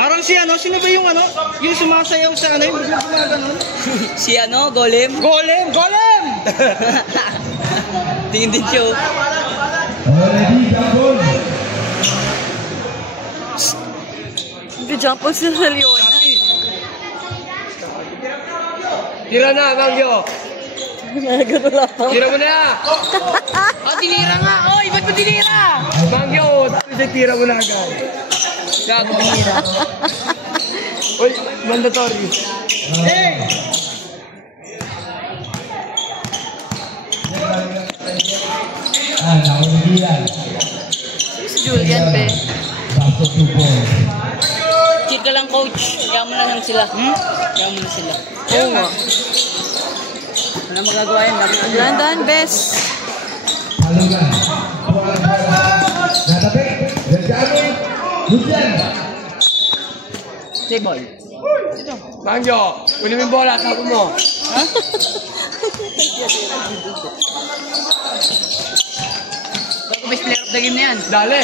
Parang si ano, sino ba yung ano? Yung sumasayaw sa ano, yung gumaganon? Si ano, Golem? Golem! Golem! Tingin din siya. Nag-jump on sila sa Leona. Tira na, Mangyo! Tira mo na! Oh, tinira nga! Oy, ba't mo tinira? Mangyo! Tira mo na agad. Gago, tinira. Uy, mandatory. Hey! Si Julian, be. Cheat ka lang, coach. Kaya mo na lang sila. Kaya mo na sila. Oo nga. Wala magagawa yan. Dahan-dahan, bes. Say ball. Mangyo, kunin mo yung bola, tapo mo. Ha? Bago best player of the game na yan. Dali.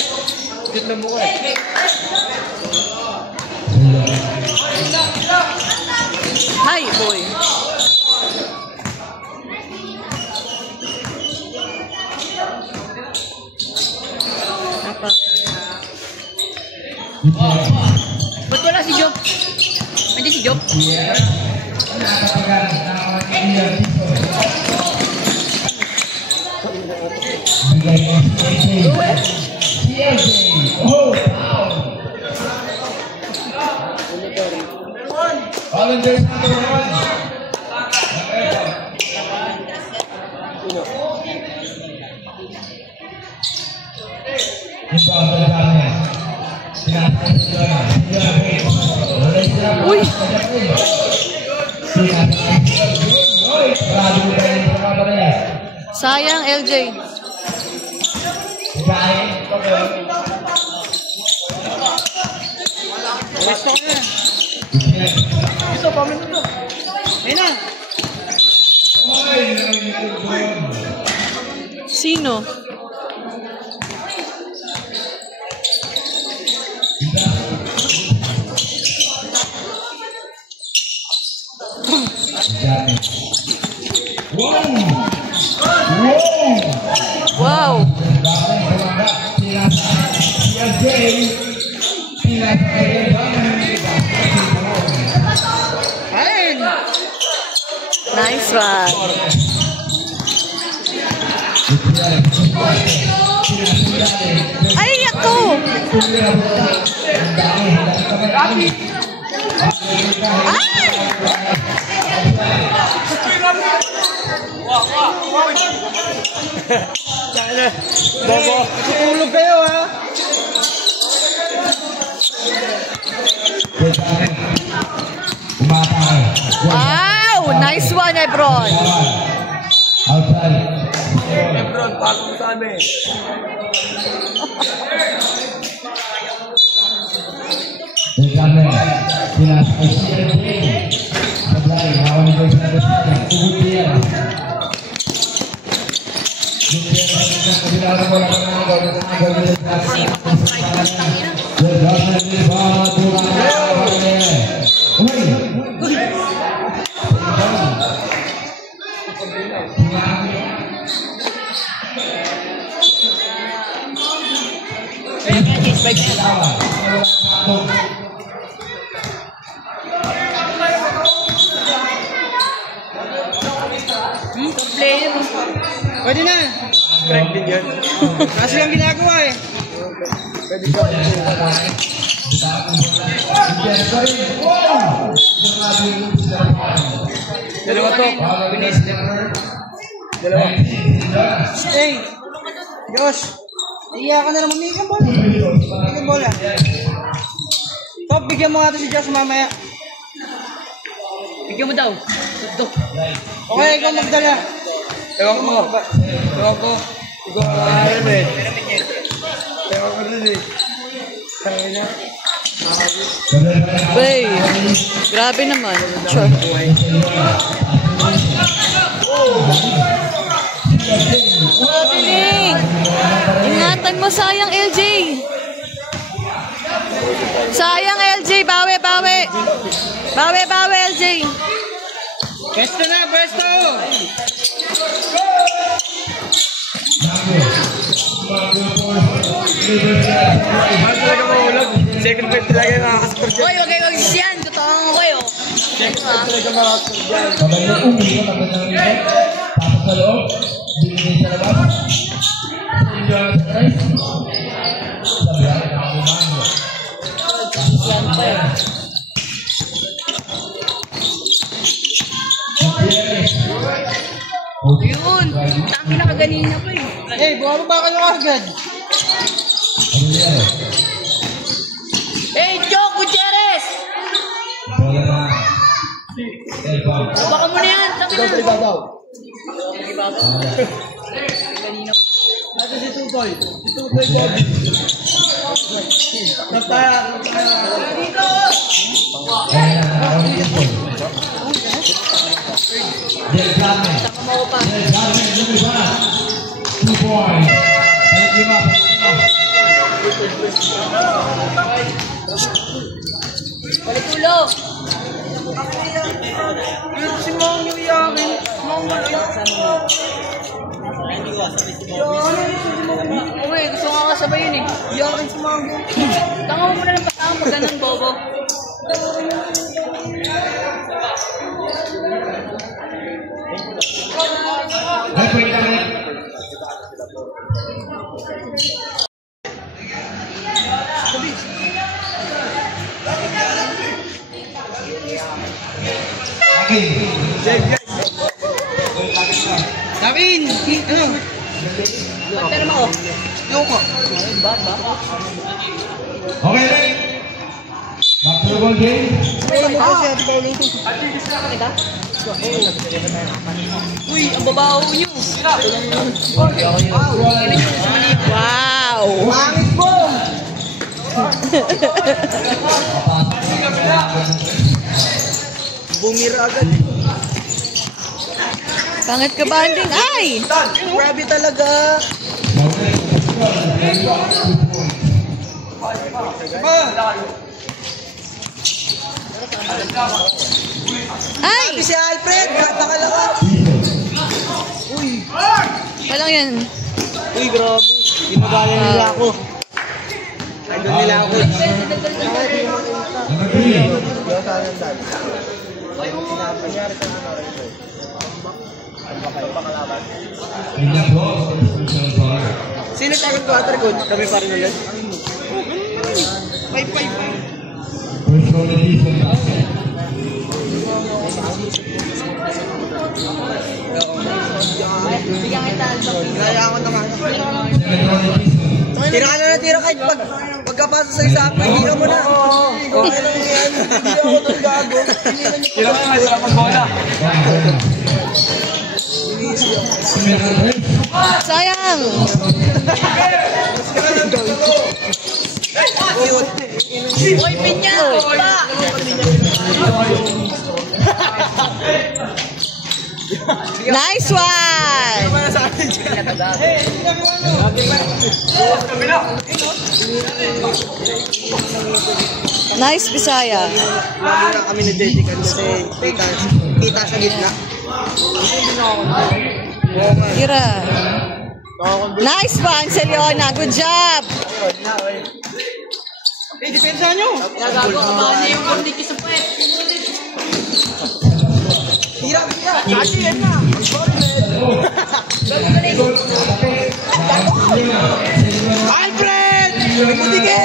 Hit na mo ko eh. Hi, boy. Apa? Ba't wala si Job? Nandiyan si Job? Uy! Sayang, LJ. Gusto ko na. Ito, pamin mo to. Ayun na. Sino? Wow! Ayun! Nice one. Ay, ako! Sana, bobo. Tutulog kayo ha. Wow! Nice one, Ebron. Lebron, pasok sa amin. Player. Pwede na. Correct din yan. Kasi lang ginagawa eh. Pwede ka. Dalawa to. Finish. Dalawa. Hey! Josh! Iiya ka na naman. May ikang bola. May ikang bola. Top, bigyan mo nga ito si Josh mamaya. Bigyan mo daw. Ito. Okay, ikaw magdala. Ewan ko. Ewan ko. Ikaw alam eh. Ewan ko din eh. Kaya na. Bay, grabe naman. Sure. mo, sayang LJ. Sayang LJ, bawi, bawi. Bawi, bawi LJ. Pwesto na, pwesto! Mahal talaga mahulog. Second bet talaga yung makakascore dyan. Uy, wag kayo magsisiyan. Totoo nga kayo. Second bet talaga makakascore dyan. Sabay na umiwan ang gandang rin. Tapos sa loob. Binigay sa labas. Sa inyo ang surprise. Sabi ang nakakumando. Yan pa eh. Yun. Tangi na kaganina pa eh. Eh, bumaba kayo agad. Hey, Joe Gutierrez! Bola na. Okay, Bob. Baka mo na yan. Tangi na. Ibabaw. Kanina. Ito si Tutoy. Si Tutoy, Bob. Basta. Dito! Kaya na, Del Carmen. Takamaw pa. Del Carmen, lumipas. 2 points. Balik lima, balik lima. Balik ulo. Si Mong yung yakin. Mong Uy, gusto nga kasabay yun eh. yakin si Mong. Tanga mo muna ng patama pag ganun, bobo. Ay, point na rin. Okay. Davin! Ano? Pero mo ako. Yoko. Okay, ready? Back to the ball game. Uy, ang babaho nyo. Wow. Pangit mo! Bumira agad. Pangit ka banding. Ay! Grabe talaga. Ay! Si Alfred, nakalakad. Walang yan. Uy, grabe. Ginagaya nila ako. Idol nila ako. Number 3. Tingnan po. Personal foul. Sino second quarter good? Kami pa rin ulit. 5-5. First roll na season. Bigyan kita. Naya ako naman. Second roll na season. Tira ka na tira kahit pagkapasa sa isa, hindi mo na. Okay lang yan. Hindi ako itong gago. Tira ka na sila pag-bola. Sayang. Uy, pinya! Nice one. Nice, Bisaya. Lagi na kami na-dedican kasi kita sa gitna. Ira. Nice one, Celiona. Good job. Eh, depensa nyo. Nagago, abangan niya yung bundiki sa puwet. Tira. Kasi yan na. Alfred! Nagbutige!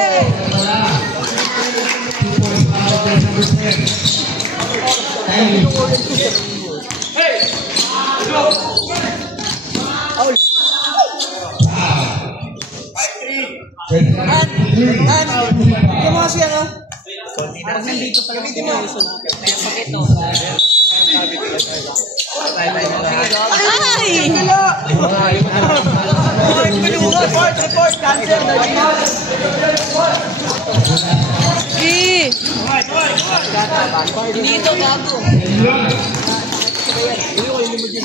Yung mga siya, no? Pag nandito pa lang Gamitin mo. kaya pag ito. Ay! Report, cancel. Sige. Dito, bago. Dito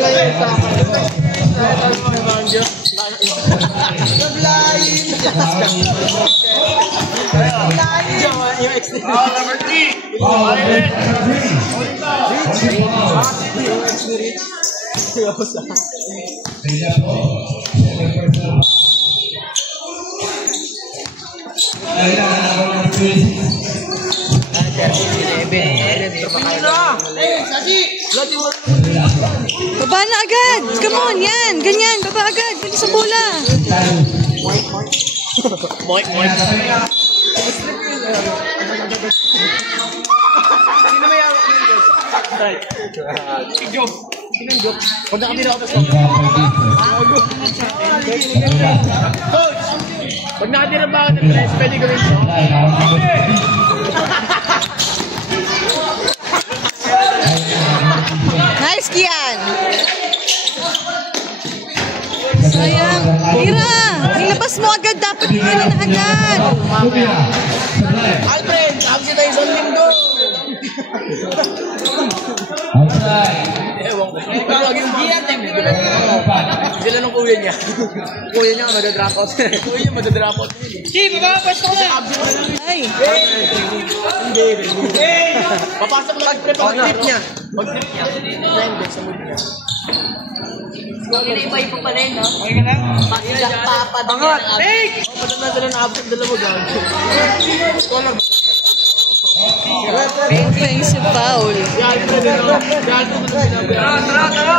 lang yung sa Baba na agad. Come on, yan. Ganyan, baba agad. Bilis sa bola. Pag nakatira ba ako ng press, pwede gawin ito? Nice, Kian. Sayang. Ira, nilabas mo agad. Dapat ira na agad. Alfred, absent tayo isang linggo. Ewan ko. Pero lagi yung giyan, sila nung kuya niya. Kuya niya madadrop out. Kuya niya madadrop out. Si, baba, pwesto ko na. Ay. Papasok lang pag-trip niya. Pag-trip niya. Friend, sa mood niya. Iba-iba pa rin, no? Okay ka lang? Bangot! Take! Pagod na sila na absent dalawa gawin. Offensive foul. Tara!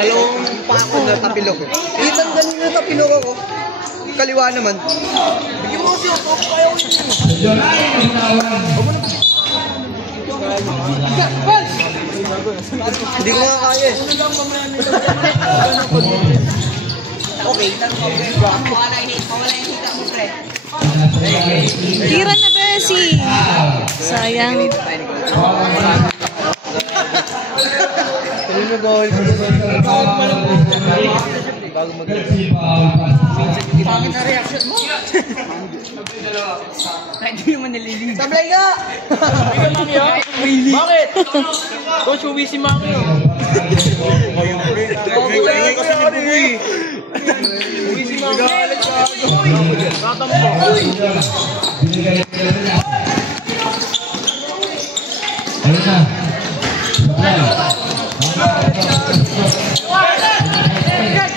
dalawang pako na tapilok. Isang ganun na tapilok ako. Kaliwa naman. Bigyan mo siya, ayaw niya. Hindi ko nga kaya eh. Okay. Tira na, Bessie. Sayang. Tuloy mo goal. Bago mag-goal. Pangit na reaction mo. Hindi mo nalililig. Sablay nga! Bakit? Coach, uwi si Mami. Ingay kasi ni Bugoy. Uwi si Mami. Tatampo. Ayun na.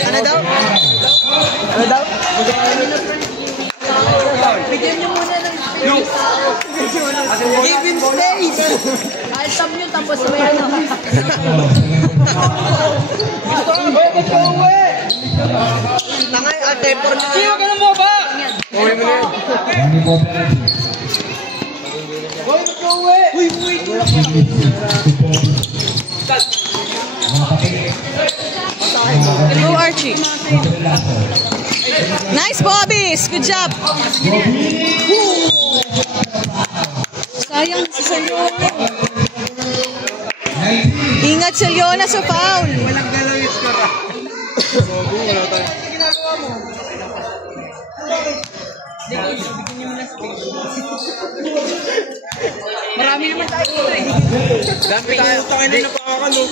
Ano daw? Ano daw? Bigyan niyo muna ng space. Give him space! Ay, stop nyo, tapos may ano. Ba't ka uwi? Tangay, tempor na. Sino ka na mo ba? Uwi mo na yun. Dami po penalty. Ba't ka uwi? Uy! Go, Archie. Nice, Bobbies. Good job. Sayang si Saliona. Ingat Saliona sa foul. Walang galawis ka ka. Wala tayo. Marami naman tayo dito eh. Dami tayo. Takin na napakakalo.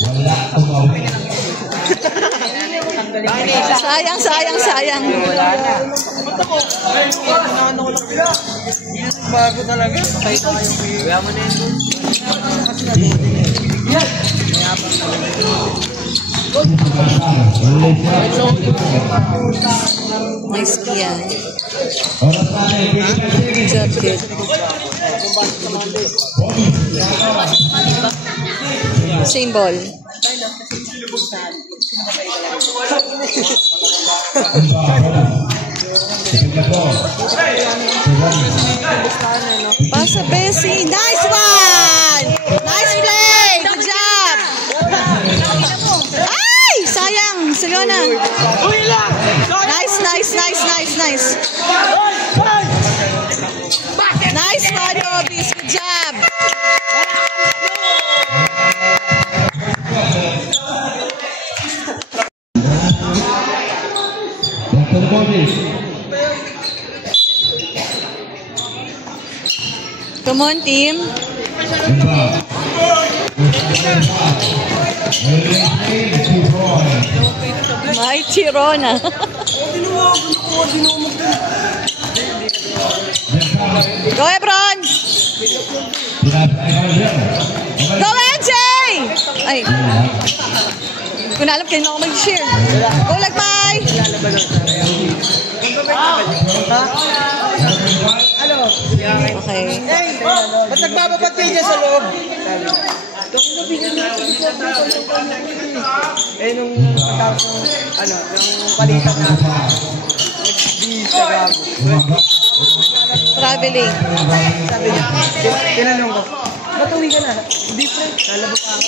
Wala tumawi. Sayang. Bago talaga. Kaya mo na yun. Nice, Kian. Oras natin. Good job, kid. Same ball. Pasa Bessie. Nice one! Nice play! Good job! Come on, team. May Chirona. Go, Ebron! Go, NJ! Ay. Hindi ko na alam kayo na ako mag-share. Go, Lagmay! Okay. Ba't nagbababat kayo dyan sa loob? Eh, nung pagkakos ng, nung palitan na, nag-bis na gago. Traveling. Sabi niya, tinanong ko, ba't uwi ka na? Hindi po, lalabas ako.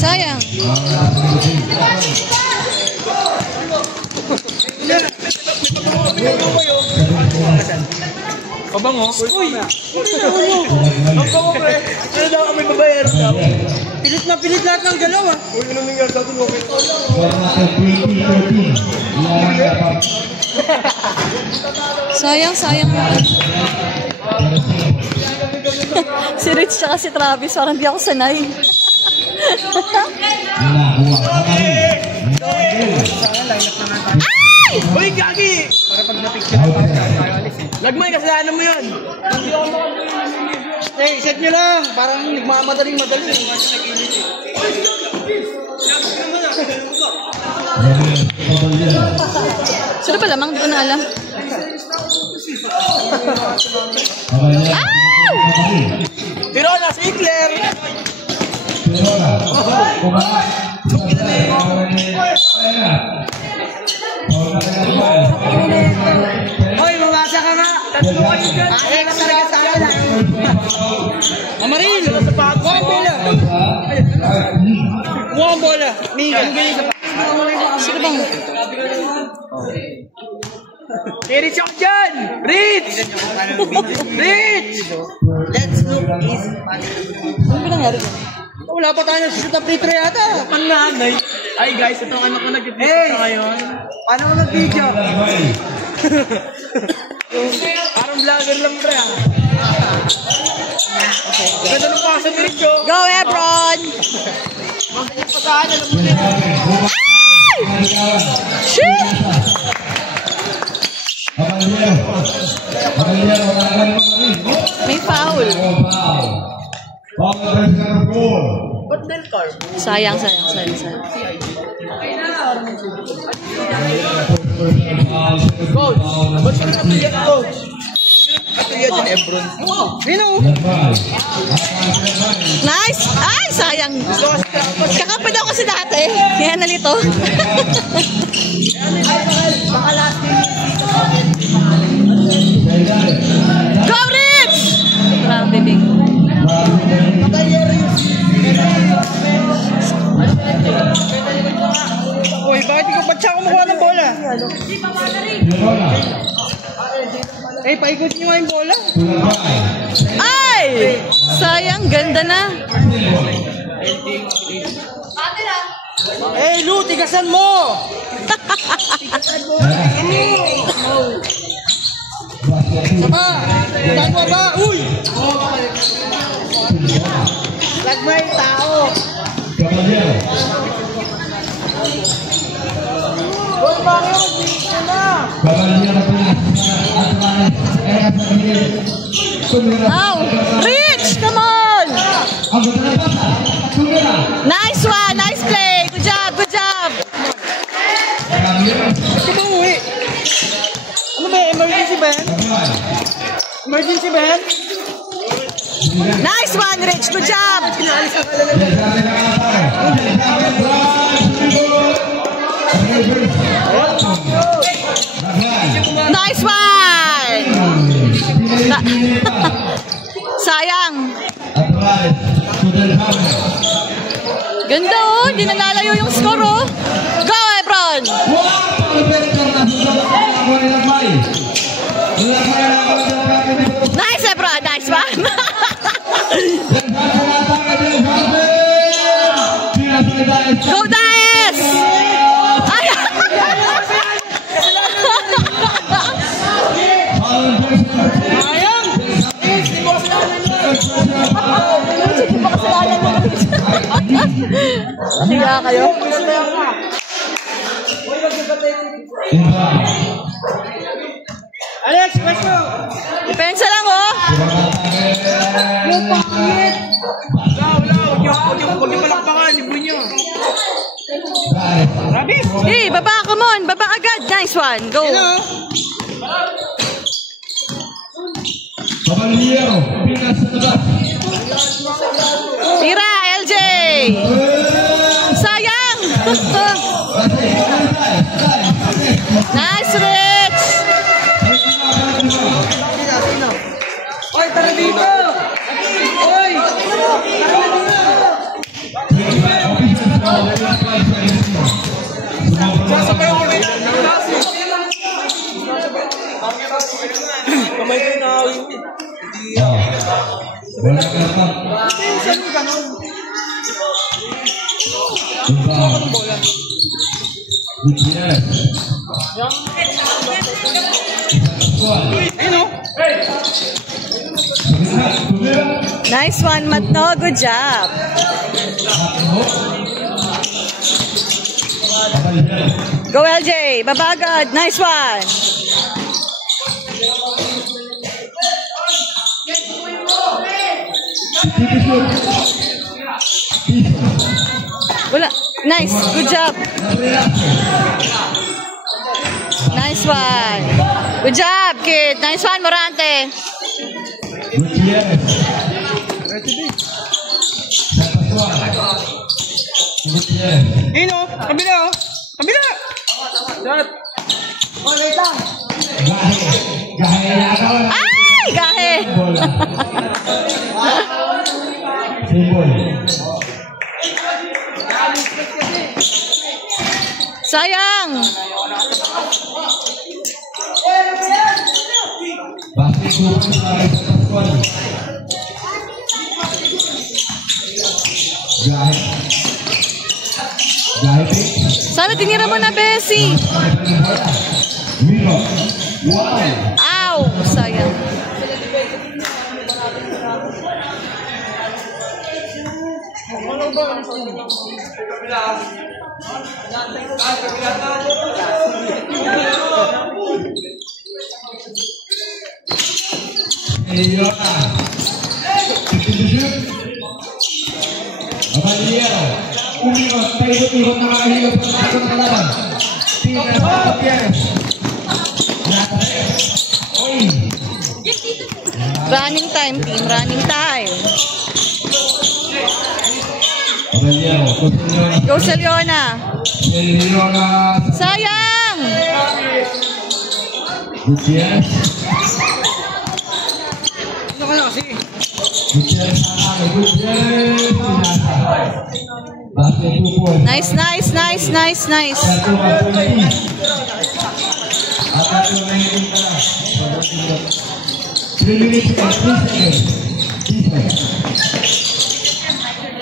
Sayang. Kabango? Uy! Ang bango, pre. Ano daw kami babayaran daw? Pilit lahat ng galaw, ah. Uy, ano nangyari sa atin? Sayang, sayang. Si Rich tsaka si Travis, parang di ako sanay. Ay! Uy, gagi! Para pag napicture na tayo alis eh. Lagmay, kasalanan mo yun. Eh, set nyo lang. Parang nagmamadaling-madali. Sino pa lamang? Hindi ko na alam. Pero na, si Hitler! Hoy, mamasa ka nga! Tatlo kayo dyan! Ay, ka talaga sa akin! Amaril! Kuha ang bola! Kuha ang bola! Miga! Sino bang? Hey, Rich ako dyan! Rich! Rich! Let's look easy. Ano ba nangyari? Wala pa tayo shoot up free throw yata. Pananay. Ay guys, ito ang anak ko nag-video Hey! ngayon. Paano mo mag-video? Parang vlogger lang pre ah. Ganda ng pasa ni Richo. Go, Ebron! Pasahan, alam mo din. Ay! Shit! May foul. Ba't del car? Sayang, sayang, sayang, sayang. Coach, ba't siya nakapilihan coach? Kapilihan din Ebron. Sino? Nice! Ay, sayang. Kakapit ako kasi dati. Kaya nalito. Go, Rich! Grabe, big. Uy, bakit di ko ba't siya kumukuha ng bola? Eh, paikot niyo nga yung bola. Ay! Sayang, ganda na. Eh, Lu, tigasan mo! Saba! Saan mo ba? Uy! Lagmay, tao! Uy, bakit? Dito na! Now, Rich, come on! Nice one, nice play. Good job, good job. Ba't ka ba uwi? Ano ba? Emergency ba yan? Emergency ba yan? Nice one, Rich. Good job. Nice one. Sayang. Ganda oh. Hindi nalalayo yung score oh. Go, Ebron. Nice, Ebron. Nice one. Go, Daes. Sayang! Hindi mo kasalanan mo. Hindi mo kasalanan mo. Hiya kayo? Alex, pwesto! Depensa lang, oh. Yung pangit! Huwag yung palakpakan, libre nyo. Grabe! Hey, baba, come on. Baba agad. Nice one. Go. Caballero, pingas sa labas. Tira, LJ. Sayang. Nice, Rich. Oy, tara dito! Oy! Tara dito! Sasabay ako rin. Kamay ko na awin. Wala ka na. Saan ka nun? Gutierrez. Ayun o! Nice one, Matno. Good job. Go, LJ. Baba agad. Nice one. Wala. Nice. Good job. Nice one. Good job, kid. Nice one, Morante. Gutierrez. Gutierrez. Ayun o! Kabila o! Kabila! Shot! Oh, wait lang! Gahe na ako. Ay, gahe. Bola. Simbol. Sayang. Basket ko sa Pascual. Gahe. Gahe pick. Sana tinira mo na, Bessie. Miro. Wow. Ow, sayang. Eliona. Caballero. Umiro. Paikot-ikot na kahilot ng ating kalaban. Pinag sa Gutierrez. Oy. Running time, team. Running time. Caballero. Go, Seliona. Eliona. Sayang. Gutierrez. Ano ka na kasi? Gutierrez. Gutierrez. Basket 2 points. Nice, nice, nice, nice, nice. Satu opportunity. Apa tu main bola? 3 minutes and 3 seconds.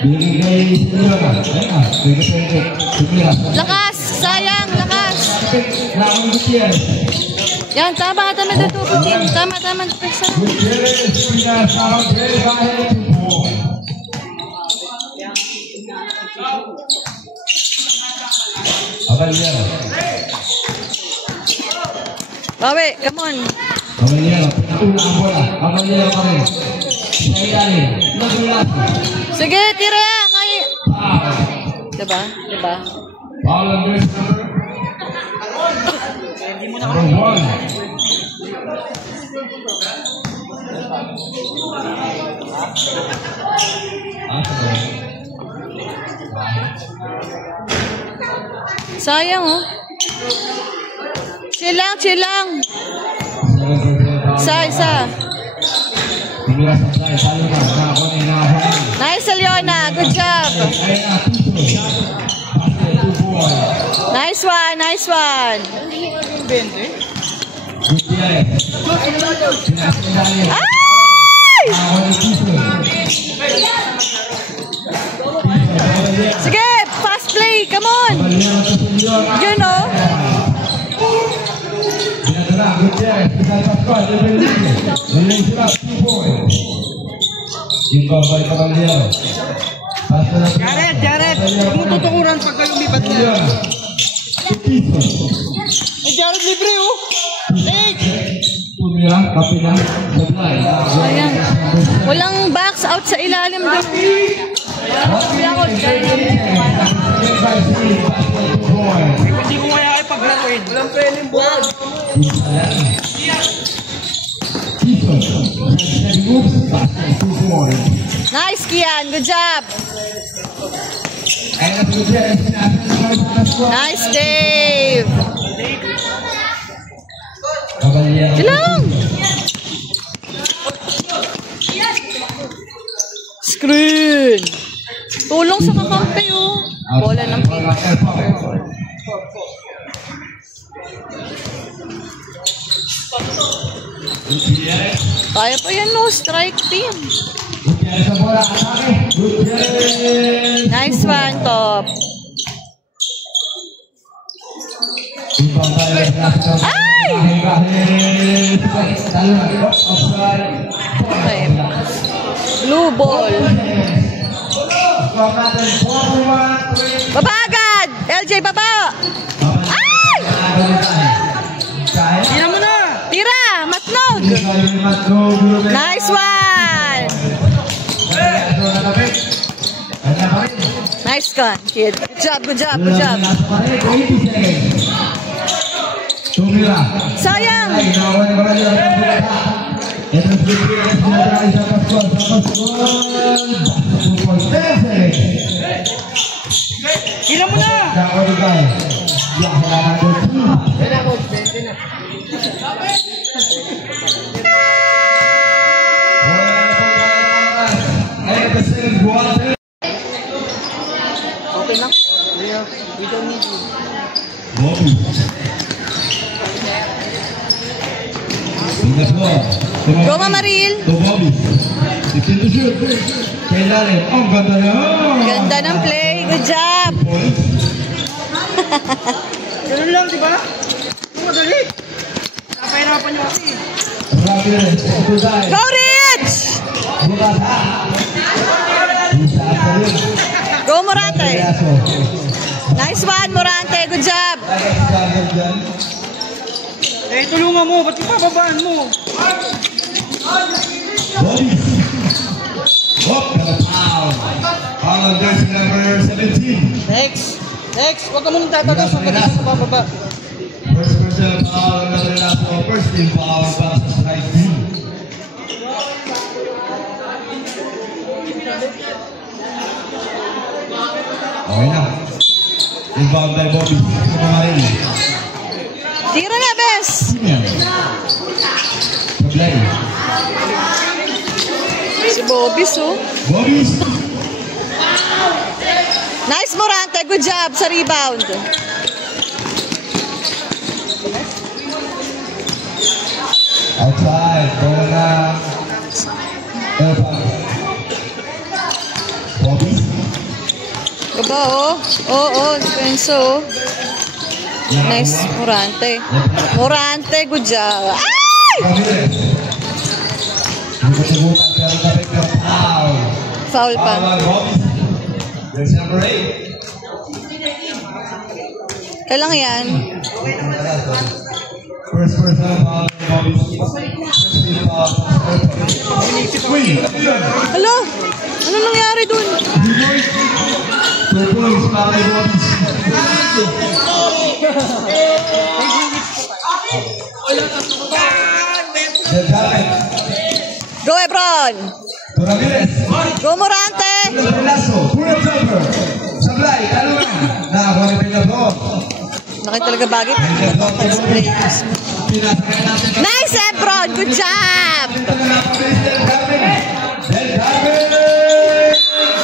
Binigay Eliona. Ayan, binigay Eliona. Lakas, sayang, lakas. Lawan Gutierrez. Yan, tama, tama dito, team. Tama, tama. Gutierrez pinasahod dari bahaya tubuh. Caballero. Bawi, come on. Caballero, pinaulang bola. Caballero pa rin. Sa ilalim. Nagulat. Sige, tira. Kaya. Foul. Diba? Diba? Foul on this number 1. Sayang, oh. Chill lang, chill lang. Isa. Nice, Eliona. Good job. Nice one, nice one. Ay! Sige, fast play. Come on. You know. Nilay sila, 2 points. Ibabay Caballero. Jared! Huwag mo tutukuran pagka lumipat na. Jared libre oh! Tumira, kapila, supply. Ayan. Walang box out sa ilalim doon. Wala ko. Hindi ko kaya kayo paglaruin. Walang pwedeng buwan. Nice, Kian. Good job. Nice, Dave. Silang. Screen. Tulong sa kakampi, oh. Bola ng pink. Kaya pa yan, no? Strike team. Nice one, Top. Ay! Okay. Blue ball. Baba agad! LJ, baba! Ay! Tira mo na! Tira! Matnog! Nice one! Nice gun, kid. Good job, good job, good job. Sayang! Tira mo na! Okay lang. We don't need you. Go, Mamaril! Ganda ng play. Good job! Ganun lang, di ba? Madali! Napahirapan niyo kasi. Go, Rich! Go, Morante! Nice one, Morante. Good job! Eh, tulungan mo. Ba't ipababaan mo? Next! Next! Huwag ka mong tatagas. Huwag ka na sa bababa. First person foul, another last ball, first team foul, bounce to strike B. Okay na. Inbound by Bobby. Mamaril. Tira na, Bes! Simeon. Sablay. Si Bobis, oh. Bobby. Nice, Morante. Good job sa rebound. Outside. Bola. Bobby. Diba, oh? Oo, depensa, oh. Nice, Morante. Morante, good job. Ay! Foul pa. There's number 8. Kailang yan. First person foul, Bobby. First team foul. Hello? Ano nangyari dun? 2 points para kay Bobby. Go, Ebron! Ramirez. Go, Morante! Lasso. Puro jumper. Sablay. Talungan. Nakakuha na pinablo. Laki talaga bagay. Nice, Ebron! Good job!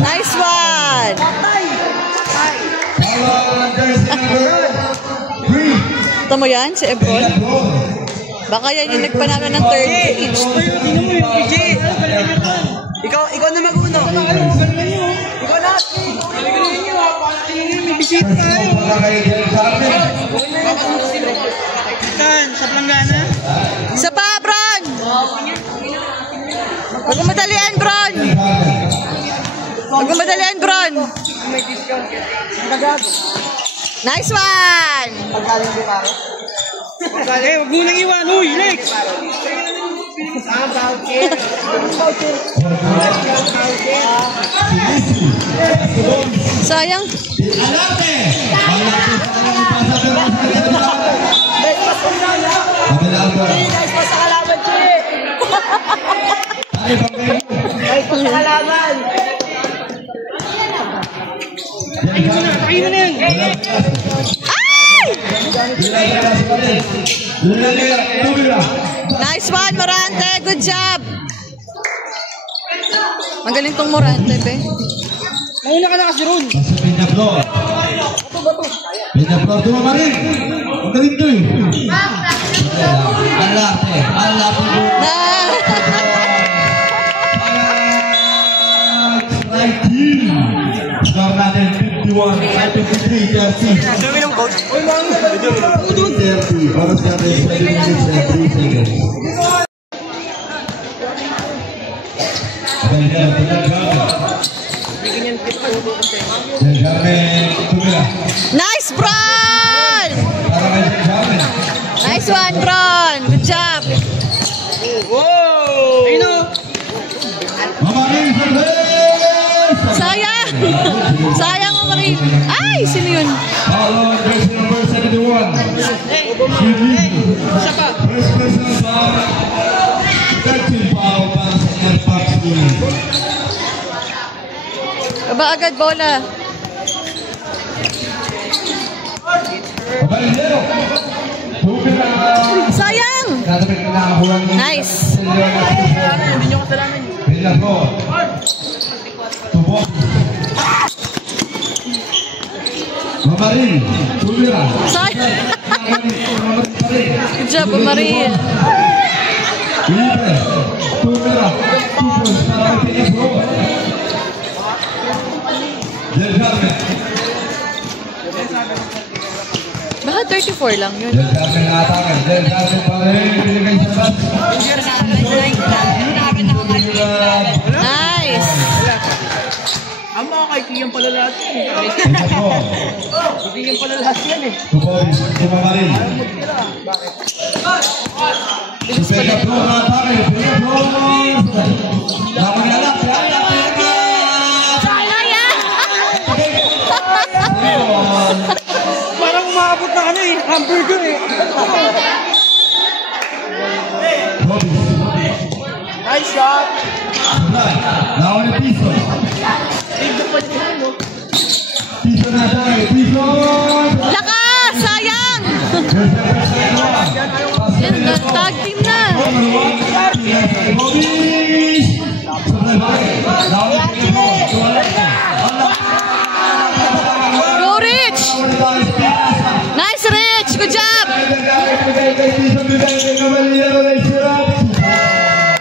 Nice one! Ito mo yan, si Ebron? Baka yan yung nagpanalo ng third age. Tingnan mo yung PJ. Ikaw na mag-uno. Ikaw na. Galing nyo. May bisita tayo. Saan? Sa Planggana? Sa pa, Ebron! Huwag mo madalian, Bron. Huwag mo madalian, Bron. Nice one! Eh, wag mo nang iwan. Uy, next! Sayang. Takin mo na yan. Ay! Nice one, Morante. Good job. Magaling tong Morante, be. Mauna ka na kasi ron. Peñaflor, tuwa pa rin. Magaling to eh. Alarte. Right team. Score natin 51-53, 30. Sumi ng coach. 30. Oras natin 7 minutes and 3 seconds. Nice, Bron! Nice one, Bron. Good job. Wow! Ayun o. Sayang. Sayang, Marie. Ay, sino yun? Isa pa. Aba agad bola. Sayang. Nice. Hindi nyo kasalanan yun. Mamaril, tumira. Sayang. Good job, Marie. Libre, tumira. 2 points para kay Peñaflor. Del Carmen. Baka 34 lang yun. Del Carmen na atakan. Del Carmen pa rin. Binigay sa labas. Nice. Ang mga kaibigan pala lahat yan eh. Peñaflor. Kaibigan pala lahat yan eh. Tuporis, tumamaril. Peñaflor na atakan. Peñaflor. Namangalap. Parang umaabot na ano eh. Hamburger eh. Nice shot! Now on the piso. Piso na tayo. Piso. Lakas! Sayang! Yan, tag team na. Go, Rich! Nice, Rich! Good job!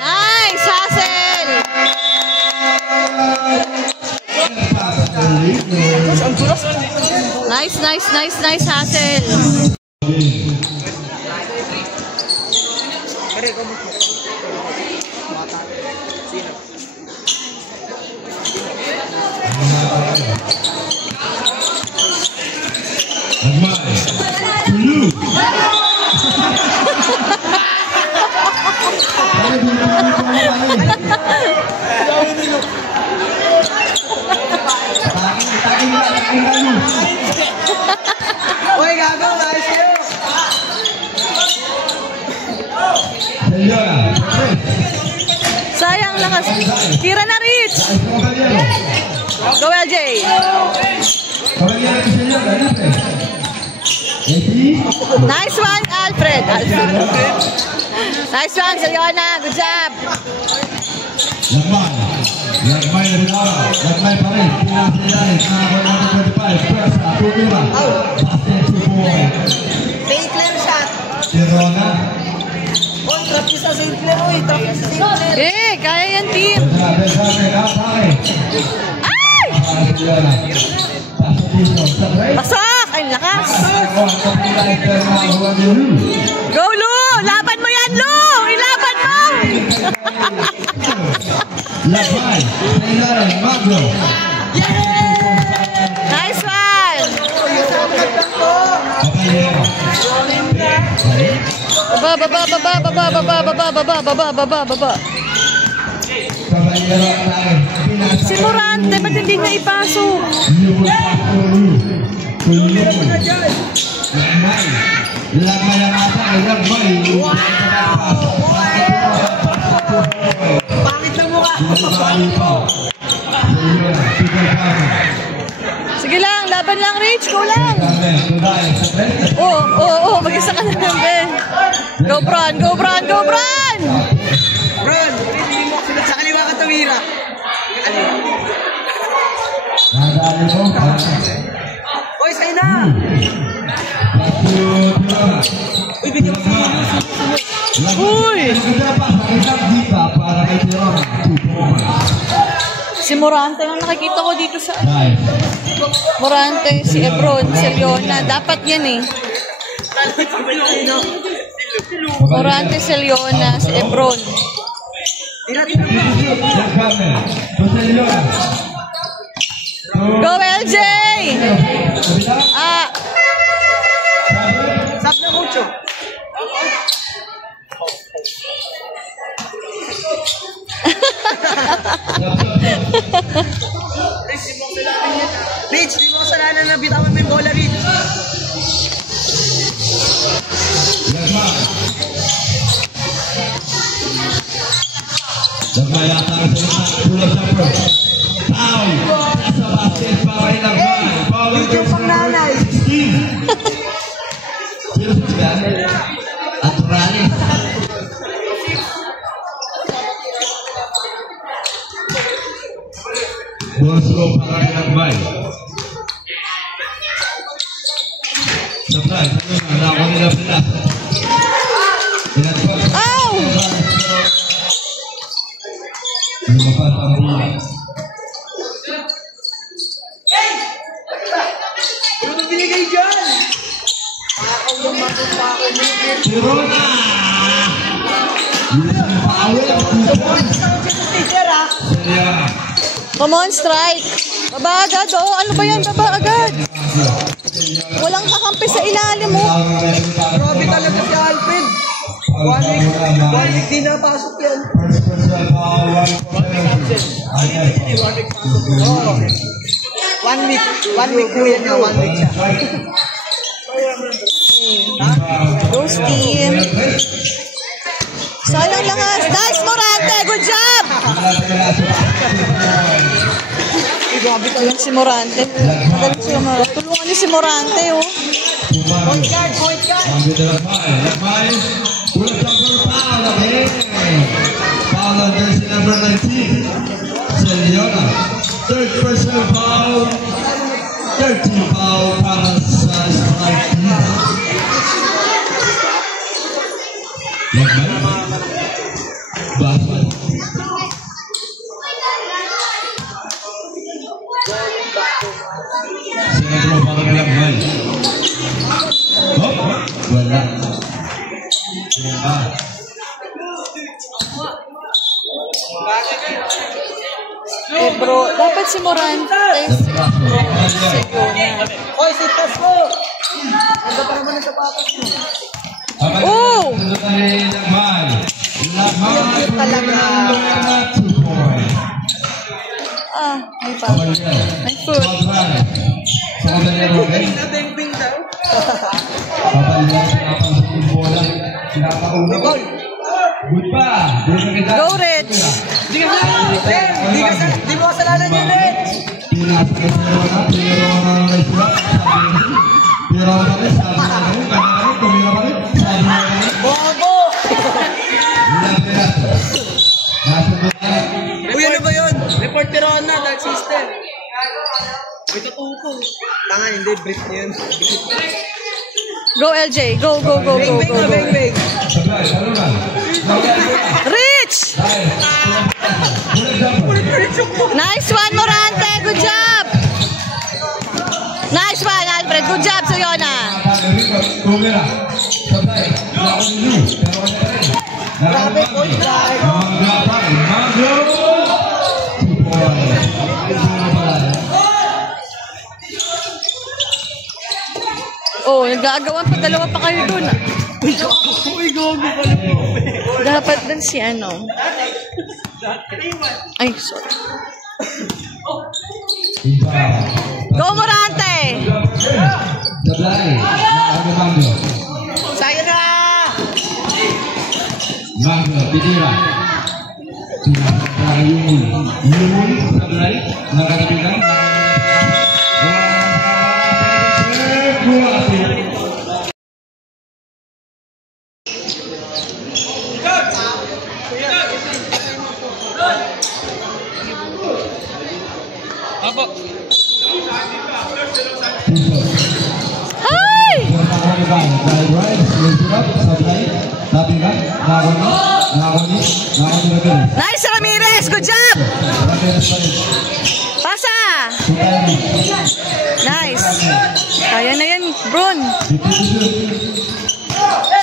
Nice, Hassel! Nice, Hassel! Uy, gago. Ayos kayo. Sayang, lakas. Kira na, Rich! Go, LJ! Nice one, Alfred! Nice one, Saliona! Good job! Lagmay na rin ako. Lagmay pa rin. Pinasilalit. Nakakuha natin 25. Presa. Tumira. Basket 2 points. St. Clair shot. Si Rona. Uy, trap sa St. Clair. Uy, trap sa St. Clair. Eh, kaya yan, team! Ay! Pasok! Ay, lakas! Go, Lu! Laban mo yan, Lu! Ilaban mo! Labay. Sa ilalim. Magno. Nice one! Baba, baba, baba, baba, baba, baba, baba, baba, baba, baba. Kabalero ang tayo. Si Morante, ba't hindi niya ipasok? Lamay ang atake. Lamay. Pangit na mukha. Sige lang, laban lang, Rich. Go lang. Oo, mag-isa ka na lang, Ben. Go, Bron, go, Bron, go, Bron! Bron, sa kaliwa ka tumira. Oy, sa'yo na! Uy, bigyan mo Uy! Si Morante ang nakikita ko dito sa... Morante, si Ebron, si Leona. Dapat yan eh. Morante, si Leona, si Ebron. Go, LJ! Ah! Sap na mucho. Rich, di mo kasalanan na bitawan mo yung bola, Rich. Rich yung pangnanay. Boslo para Lakbay. Sabay, na ako nila pilas. Ow! Lumapas ang bola. Ano binigay dyan? Ako lumakas pa ako. Sirona! Yung power. Teacher, ah. Serya. Come on, strike. Baba agad, oh. Ano ba yan? Baba agad. Walang kakampi sa ilalim, mo. Grabe talaga si Alfred. One week di napasok yan. One week po yan na, 1 week siya. Ghost team. Sayang lakas. Nice, Morante. Good job. Magaling si Morante. Magaling si Morante. Tulungan niyo si Morante, oh. Point guard, point guard. Foul on jersey number 19. Celiona. Third personal foul. 13 foul para sa strike team. Basket. Sinagro para Lakbay. Oh, wala. Eh, bro, dapat si Morante. Si Leona. Hoy, si Tasco. Ganda pa naman ang sapatos mo. Oh! Ah, may pa. May foot. Nabeng-beng daw. Go, Rich! Di mo kasalanan yun, Rich. Bobo! Uy, ano ba yun? Report pero na, that system. May katuto. Tanga, hindi, brief niya yun. Go, LJ. Go, go, go, go, Beng-beng go, na, go. beng-beng. Rich! Nice one, Morante. Good job. Nice one, Alfred. Good job, Leona. Grabe, point guard. Nag-aagawan pa, dalawa pa kayo dun. Uy, gogo pala. Dapat dun si ano. Ay, sorry. Go, Morante! Sablay. Nakaga Mangyo. Saya na! Mangyo, titira. Titira Yumul. Sablay. Nakakatigan. Apo. Hi! Nice, Ramirez! Good job! Pasa! Nice! Kaya na yan, Brun.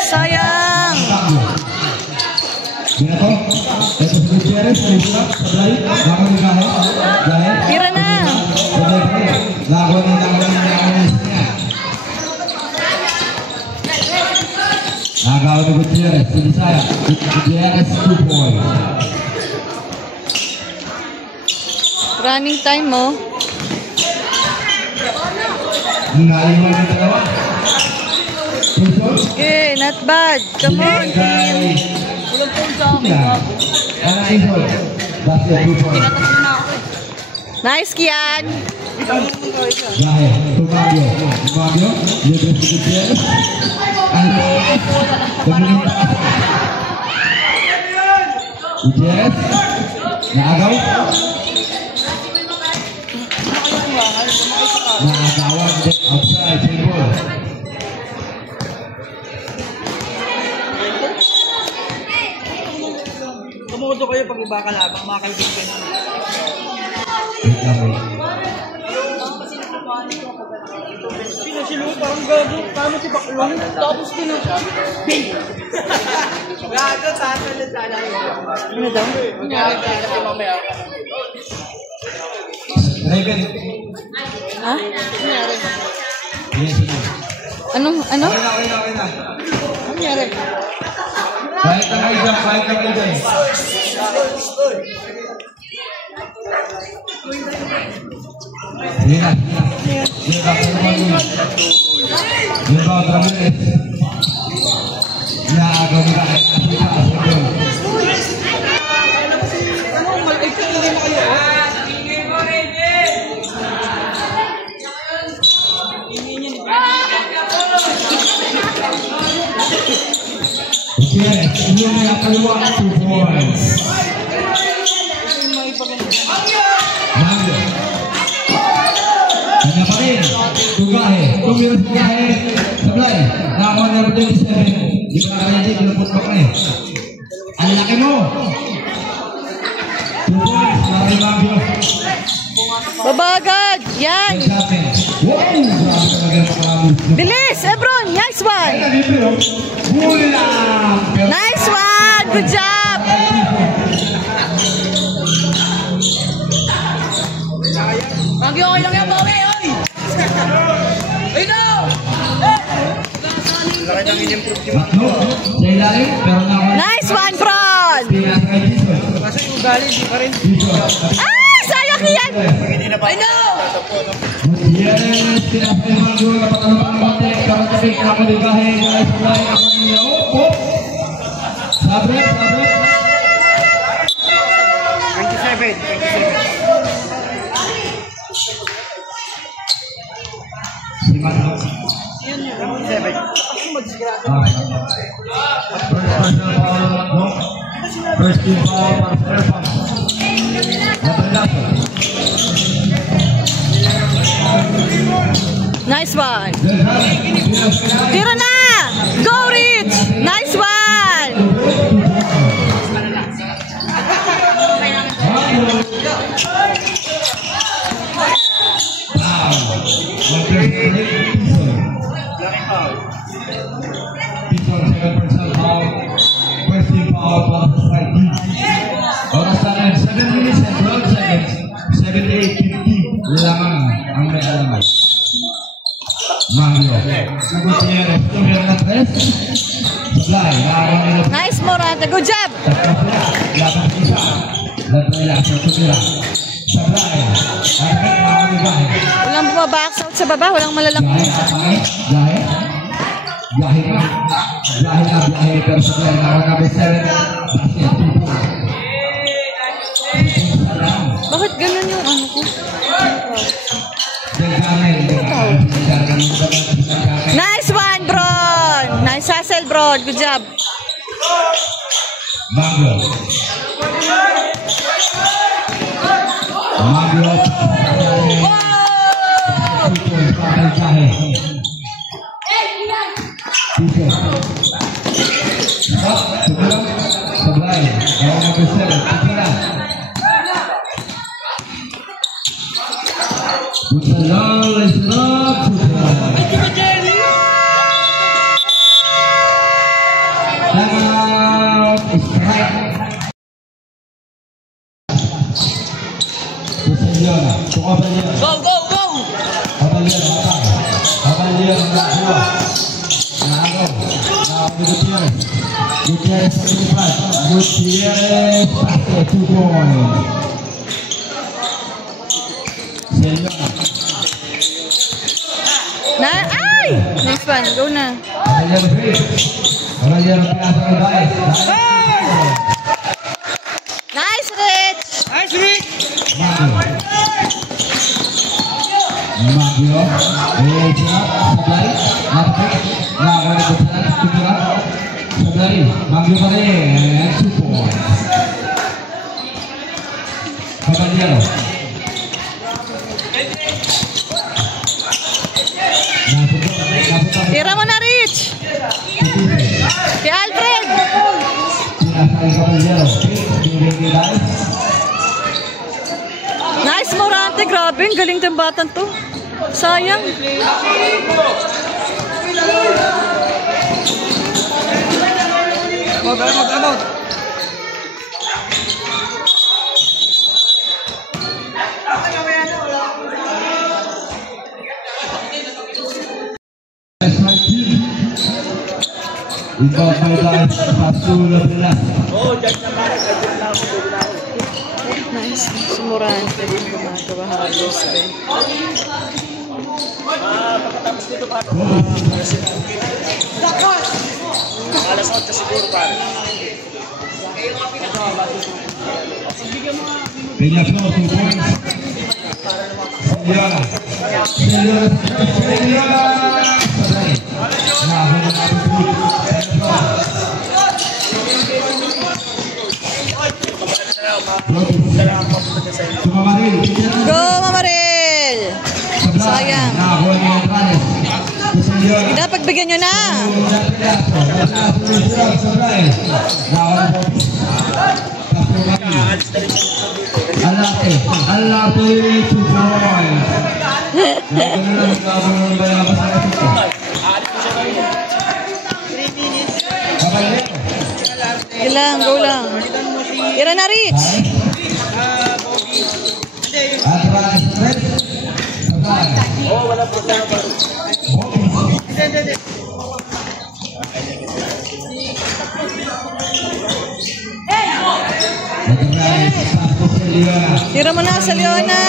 Sayang! Tira na! Agaw ni Gutierrez, sige saya. Gutierrez 2 points. Running time mo. Naiwan ng dalawa. Okay, not bad. Come on, team. Walang phone sa akin. Basket 2 points. Tinatatlo na ako. Nice, Kian. Dahil, Tumagyo. Tumagyo, libre si Gutierrez. Gutierrez, naagaw. Naagawan din outside, single. Tumuto kayo pag iba ka labang, mga kaibigan nyo. Wait lang, wait. Pinasilo, parang gago. Tama si Baklong. Tapos pinasilo. Gago, tatalad na lang. Ano daw? Raven. Ha? Yes, sige. Anong, ano? Okay na. Ano nangyari? Kahit na kayo dyan, Yan na. Yung bawat Ramirez. Naagaw nila kahit nakita sa single. Ano, mag-exit na rin na kayo. Gutierrez, ini na kaliwa 2 points. Mangyo. Kanya pa rin. Tugahe. Tumira sa Tugahe. Sablay. Nakakuha na rin 27. Di ba kaya din, pinapot pa ka eh. Ang laki mo. 2 points. Laki Mangyo. Babagad! Yan! Wow! Grabe talaga ang pakalamod. Bilis! Ebron! Nice one! Huli lang! Nice one! Good job! Bagyo, okay lang yan, bawi, oy! Ay, no! Laki ng in-improve yung Matlo. Sa ilalim, pero nakakuha. Nice one, Fron! Pinasa kay Jason. kasi yung ugali, di pa rin. Jason. Ah! Sayang yan! Hindi na pa. Ay, no! Gutierrez, pinasa kay Mangyo. Napatalong ang bate. Karotabik na Tugahe. Nice play. Ako niya. Opo! Sabre. 27. Si Mangyo. 27. First team foul para sa Airpods. Nice one! Tira na! Go, Rich! Nice one! Laki foul. People, second personal foul. First team foul para sa side team. Oras natin, 7 minutes and 12 seconds. 78-50 lamang ang may alaman. Mangyo. Gutierrez. Labay lang sa tumira. Sablay. Akin mga babae. Walang bumabacks out sa baba. Walang malalaki. Biyahe. Biyahe ka. Biyahe na, biyahe. Pero sablay, nakakabisel. Bakit ganun yung ano ko? Nice one, bro! Nice hustle, bro. Good job. Maglo. Maglo. Go, go, go! Ay! Nice one. Go na. Nice, Rich! Nice, Rick! Magyo, Sablay, Napik, Sablay, Magyo pa rin, 2 points. Caballero. Tira mo na, Rich! Si Alfred! Nice, Morante. Grabe, ang galing ng batang to. Sayang. Mag-about. Nice. Si Morante din gumagawa halos. Alas 8 siguro pare. Peña Flor, 2 points. Go, Mamaril! Sayang. Dapat bigyan nyo na. Alate, 2 points. Ilang, go lang. Tira na, Rich. Tira mo na sa Leona.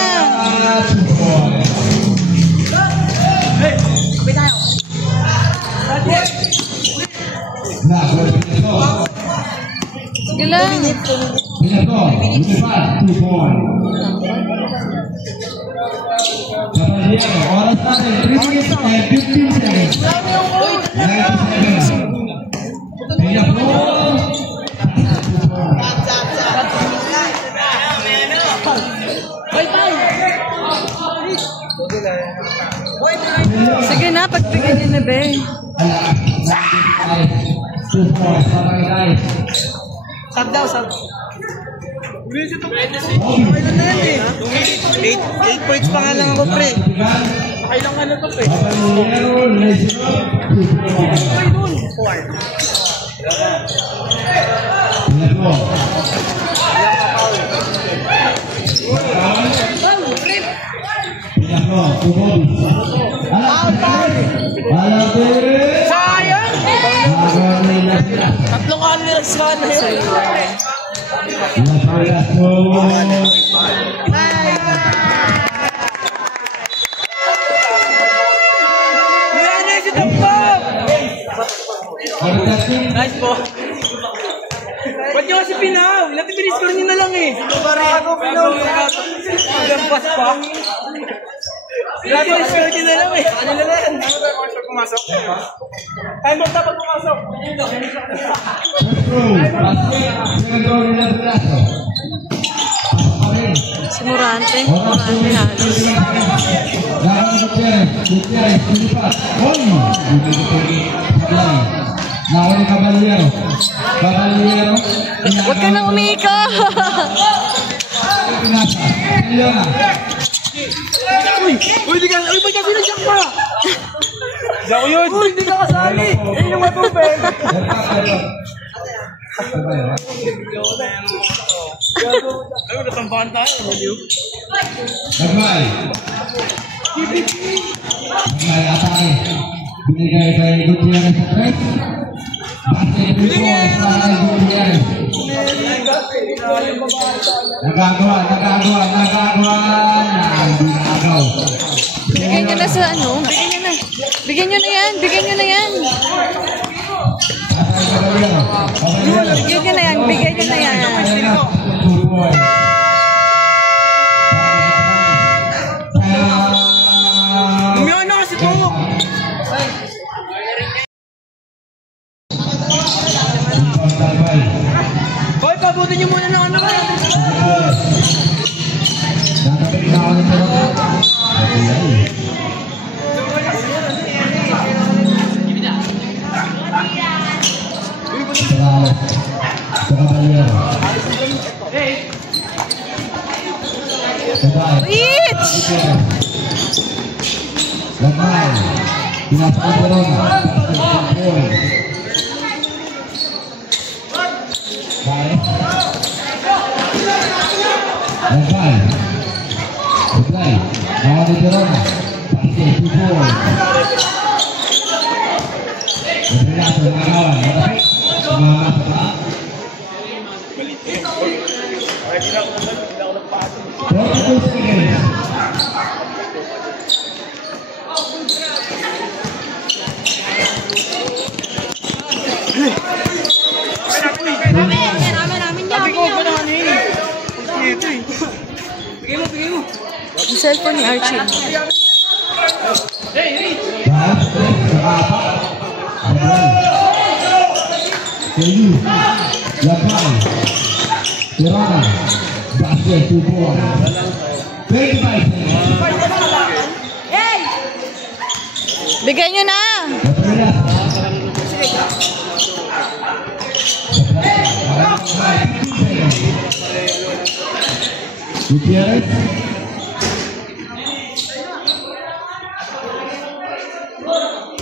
Sige lang. Oras natin, 3 minutes and 15 seconds. 97. Peña Flor. Sige na, pagbigyan niyo na, be. 2 points. Sab daw, sab. 8 points pa nga lang ako, pre. Kailang ano to, pre? Sayang! Tatlong ano nila sa Nice po. Ba't nyo kasi pinaw? Natipinis-score nyo na lang eh. Ako pinaw. Lampas pa. Natipinis-score nyo na lang eh. Ano na lang? Ano ba yung pumasok? Time out dapat pumasok. Si Morante. Morante halos. Nakawin Caballero. Caballero. Huwag ka nang umika. Leona. Uy, di ka, uy, ba't kasi nag-jack pa? Di ako yun. Uy, di ka kasali. Yan yung matubig. Ay, natampakan tayo. Nagmay. Nagmay, atake. Binigay kay Gutierrez sa tres. Basket dito sa Gutierrez. Nagagawa. Bigyan nyo na sa ano. Bigyan nyo na yan. Bigyan nyo na yan. Umiyaw na kasi po. Hoy, pabutin nyo muna ng ano ka. Reach! Lagay. Pinasok ko rin. Lagay. Lagay. Nawa dito rin. Pakite. Pupol. Pagkakaso ng agawan. Malapit. Sumama sa paa. 42 seconds. Yung cellphone ni Archie. Basket, 2 points. 25 seconds. Bigyan nyo na! Gutierrez.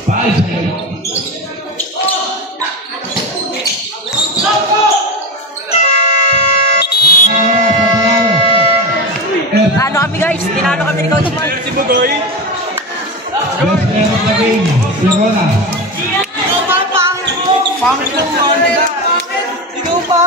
Five seconds. Ano kami guys? Tinalo kami ni Coach Mark. Si Bugoy. Best player of the game, Sirona. Pangit lang sa ano. Ikaw pa.